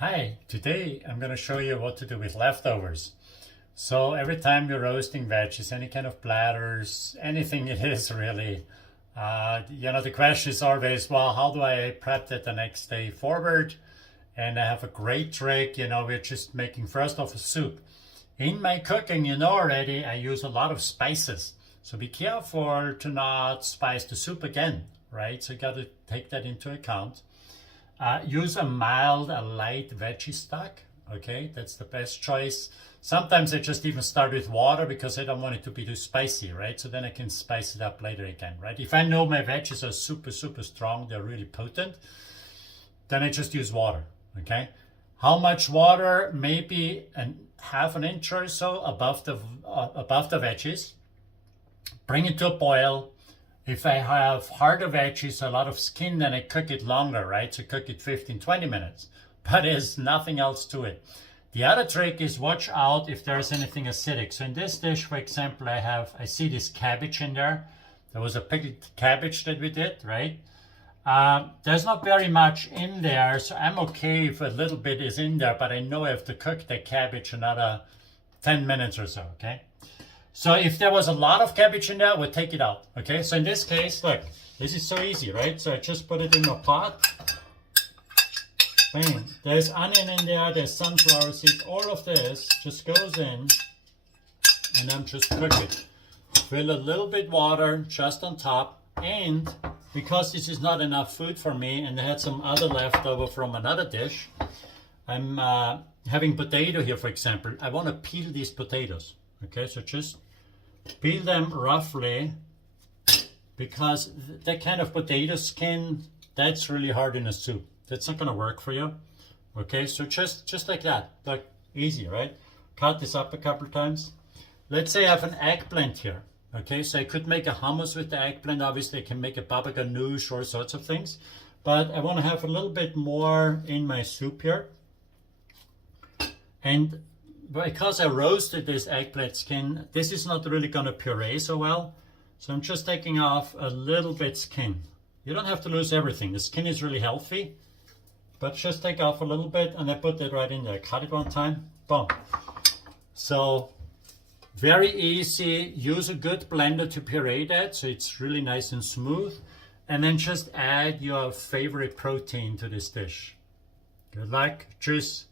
Hi, today I'm going to show you what to do with leftovers. So every time you're roasting veggies, any kind of platters, anything it is really, the question is always, well, how do I prep that the next day forward? And I have a great trick, we're just making first off a soup. In my cooking, already, I use a lot of spices. So be careful to not spice the soup again, right? So you got to take that into account. Use a light veggie stock. Okay, that's the best choice. Sometimes I just even start with water because I don't want it to be too spicy, right? So then I can spice it up later again, right? If I know my veggies are super strong, they're really potent, then I just use water, okay? How much water? Maybe half an inch or so above the veggies. Bring it to a boil. If I have harder veggies, a lot of skin, then I cook it longer, right? So cook it 15-20 minutes. But there's nothing else to it. The other trick is watch out if there's anything acidic. So in this dish, for example, I see this cabbage in there. There was a pickled cabbage that we did, right? There's not very much in there, so I'm okay if a little bit is in there, but I know I have to cook the cabbage another 10 minutes or so, okay? So if there was a lot of cabbage in there, we'll take it out, okay? So in this case, look, this is so easy, right? So I just put it in a pot. Bam. There's onion in there, there's sunflower seeds, all of this just goes in, and then just cook it. Fill a little bit water just on top, and because this is not enough food for me, and I had some other leftover from another dish, I'm having potato here, for example. I want to peel these potatoes. Okay, so just peel them roughly, because that kind of potato skin, that's really hard in a soup. That's not gonna work for you. Okay, so just like that, like easy, right? Cut this up a couple of times. Let's say I have an eggplant here. Okay, so I could make a hummus with the eggplant. Obviously, I can make a baba ganoush, all sorts of things. But I want to have a little bit more in my soup here. And because I roasted this eggplant skin, this is not really going to puree so well. So I'm just taking off a little bit skin. You don't have to lose everything. The skin is really healthy, but just take off a little bit, and I put it right in there. Cut it one time, boom. So very easy. Use a good blender to puree that so it's really nice and smooth. And then just add your favorite protein to this dish. Good luck. Cheers.